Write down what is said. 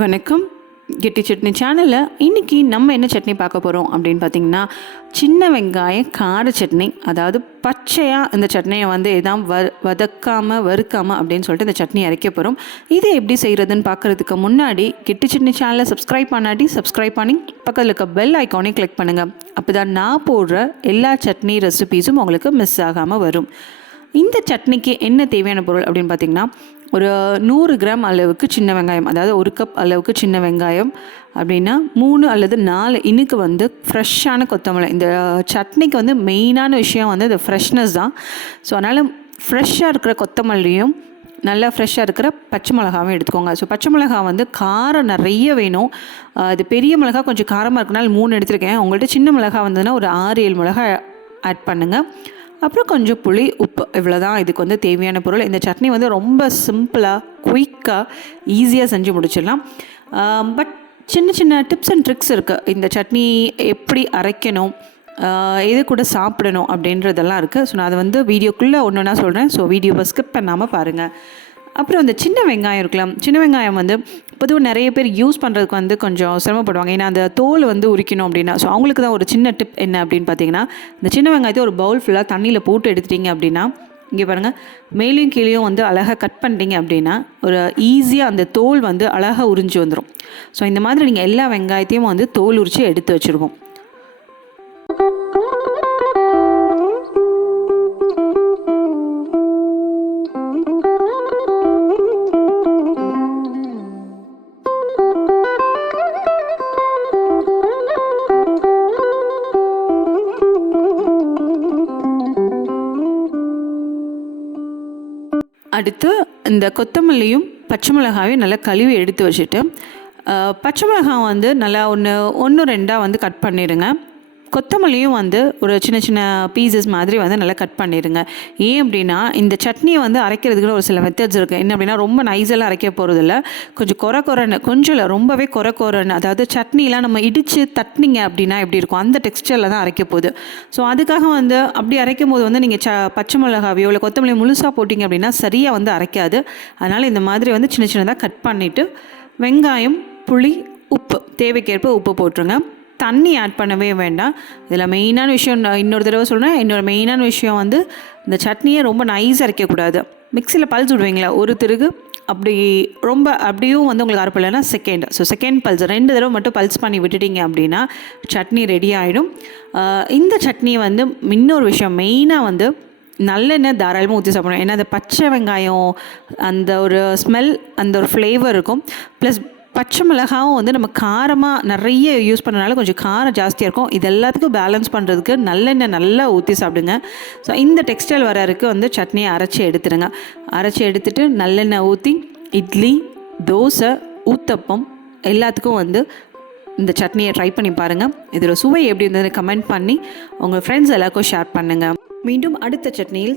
வணக்கம். கெட்டி சட்னி சேனலில் இன்றைக்கி நம்ம என்ன சட்னி பார்க்க போகிறோம் அப்படின்னு பார்த்திங்கன்னா, சின்ன வெங்காய கார சட்னி. அதாவது பச்சையாக இந்த சட்னியை வந்து எதாம் வதக்காமல் வறுக்காமல் அப்படின்னு சொல்லிட்டு இந்த சட்னி அரைக்க போகிறோம். இதை எப்படி செய்கிறதுன்னு பார்க்குறதுக்கு முன்னாடி கெட்டி சட்னி சேனலை சப்ஸ்கிரைப் பண்ணி பக்கத்தில் இருக்க பெல் ஐக்கானே கிளிக் பண்ணுங்கள். அப்போ தான் நான் போடுற எல்லா சட்னி ரெசிபீஸும் உங்களுக்கு மிஸ் ஆகாமல் வரும். இந்த சட்னிக்கு என்ன தேவையான பொருள் அப்படின்னு பார்த்திங்கன்னா, ஒரு 100 கிராம் அளவுக்கு சின்ன வெங்காயம், அதாவது 1 கப் அளவுக்கு சின்ன வெங்காயம் அப்படின்னா 3 அல்லது 4 இனுக்கு வந்து ஃப்ரெஷ்ஷான கொத்தமல்லி. இந்த சட்னிக்கு வந்து மெயினான விஷயம் வந்து இந்த ஃப்ரெஷ்னஸ் தான். ஸோ அதனால் ஃப்ரெஷ்ஷாக இருக்கிற கொத்தமல்லியும் நல்லா ஃப்ரெஷ்ஷாக இருக்கிற பச்சை மிளகாவும் எடுத்துக்கோங்க. ஸோ பச்சை மிளகா வந்து காரம் நிறைய வேணும். இது பெரிய மிளகா கொஞ்சம் காரமாக இருக்கனால 3 எடுத்துருக்கேன். உங்கள்கிட்ட சின்ன மிளகா வந்ததுன்னா ஒரு 6-7 மிளகா ஆட் பண்ணுங்கள். அப்புறம் கொஞ்சம் புளி, உப்பு, இவ்வளோ தான் இதுக்கு வந்து தேவையான பொருள். இந்த சட்னி வந்து ரொம்ப சிம்பிளாக, குயிக்காக, ஈஸியாக செஞ்சு முடிச்சிடலாம். பட் சின்ன சின்ன டிப்ஸ் அண்ட் ட்ரிக்ஸ் இருக்குது. இந்த சட்னி எப்படி அரைக்கணும், எது கூட சாப்பிடணும் அப்படின்றதெல்லாம் இருக்குது. ஸோ நான் அதை வந்து வீடியோக்குள்ளே ஒன்று ஒன்றா சொல்கிறேன். ஸோ வீடியோவை ஸ்கிப் பண்ணாமல் பாருங்கள். அப்புறம் இந்த சின்ன வெங்காயம் இருக்கலாம். சின்ன வெங்காயம் வந்து பொதுவாக நிறைய பேர் யூஸ் பண்ணுறதுக்கு வந்து கொஞ்சம் சிரமப்படுவாங்க. ஏன்னா அந்த தோல் வந்து உரிக்கணும் அப்படின்னா. ஸோ அவங்களுக்கு தான் ஒரு சின்ன டிப் என்ன அப்படின்னு பார்த்தீங்கன்னா, இந்த சின்ன வெங்காயத்தை ஒரு பவுல் ஃபுல்லாக தண்ணியில் போட்டு எடுத்துட்டிங்க அப்படின்னா, இங்கே பாருங்கள், மேலேயும் கீழேயும் வந்து அழகாக கட் பண்ணிட்டீங்க அப்படின்னா ஒரு ஈஸியாக அந்த தோல் வந்து அழகாக உறிஞ்சி வந்துடும். ஸோ இந்த மாதிரி நீங்கள் எல்லா வெங்காயத்தையும் வந்து தோல் உரித்து எடுத்து வச்சுருவோம். அடுத்து இந்த கொத்தமல்லியும் பச்சை மிளகாயும் நல்லா கழுவி எடுத்து வச்சுட்டு, பச்சை மிளகாய் வந்து நல்லா ஒன்று ரெண்டாக வந்து கட் பண்ணிடுங்க. கொத்தமல்லியும் வந்து ஒரு சின்ன சின்ன பீசஸ் மாதிரி வந்து நல்லா கட் பண்ணிடுங்க. ஏன் அப்படின்னா, இந்த சட்னியை வந்து அரைக்கிறதுக்கு ஒரு சில மெத்தட்ஸ் இருக்குது. என்ன அப்படின்னா, ரொம்ப நைஸெல்லாம் அரைக்க போகிறதில்ல, கொஞ்சம் குறைன்னு, கொஞ்சம் இல்லை ரொம்பவே குறைன்னு, அதாவது சட்னிலாம் நம்ம இடித்து தட்டினீங்க அப்படின்னா எப்படி இருக்கும் அந்த டெக்ஸ்டரில் தான் அரைக்க போகுது. ஸோ அதுக்காக வந்து அப்படி அரைக்கும் போது வந்து நீங்கள் பச்சை மிளகாவையோ இல்லை கொத்தமல்லி முழுசாக போட்டிங்க அப்படின்னா சரியாக வந்து அரைக்காது. அதனால் இந்த மாதிரி வந்து சின்ன சின்னதாக கட் பண்ணிவிட்டு வெங்காயம், புளி, உப்பு, தேவைக்கேற்ப உப்பு போட்டுருங்க. தண்ணி ஆட் பண்ணவே வேண்டாம். இதில் மெயினான விஷயம் இன்னொரு தடவை சொல்கிறேன். இன்னொரு மெயினான விஷயம் வந்து இந்த சட்னியை ரொம்ப நைஸாக அரைக்கக்கூடாது. மிக்சியில் பல்ஸ் விடுவீங்களா, ஒரு திருகு அப்படி ரொம்ப அப்படியும் வந்து உங்களுக்கு அரைப்படலைன்னா செகண்ட் பல்ஸ் 2 தடவை மட்டும் பல்ஸ் பண்ணி விட்டுட்டிங்க அப்படின்னா சட்னி ரெடி ஆகிடும். இந்த சட்னியை வந்து இன்னொரு விஷயம் மெயினாக வந்து நல்லெண்ணெய் தாராளமாக ஊற்றி சாப்பிடணும். ஏன்னா அந்த பச்சை வெங்காயம் அந்த ஒரு ஸ்மெல், அந்த ஒரு ஃப்ளேவர் இருக்கும். ப்ளஸ் பச்சை மிளகாவும் வந்து நம்ம காரமாக நிறைய யூஸ் பண்ணனால கொஞ்சம் காரம் ஜாஸ்தியாக இருக்கும். இது எல்லாத்துக்கும் பேலன்ஸ் பண்ணுறதுக்கு நல்லெண்ணெய் நல்லா ஊற்றி சாப்பிடுங்க. ஸோ இந்த டெக்ஸ்டைல் வரருக்கு வந்து சட்னியை அரைச்சி எடுத்துடுங்க. அரைச்சி எடுத்துகிட்டு நல்லெண்ணெய் ஊற்றி இட்லி, தோசை, ஊத்தப்பம் எல்லாத்துக்கும் வந்து இந்த சட்னியை ட்ரை பண்ணி பாருங்கள். இதோட சுவை எப்படி இருந்ததுன்னு கமெண்ட் பண்ணி உங்கள் ஃப்ரெண்ட்ஸ் எல்லாருக்கும் ஷேர் பண்ணுங்கள். மீண்டும் அடுத்த சட்னியில்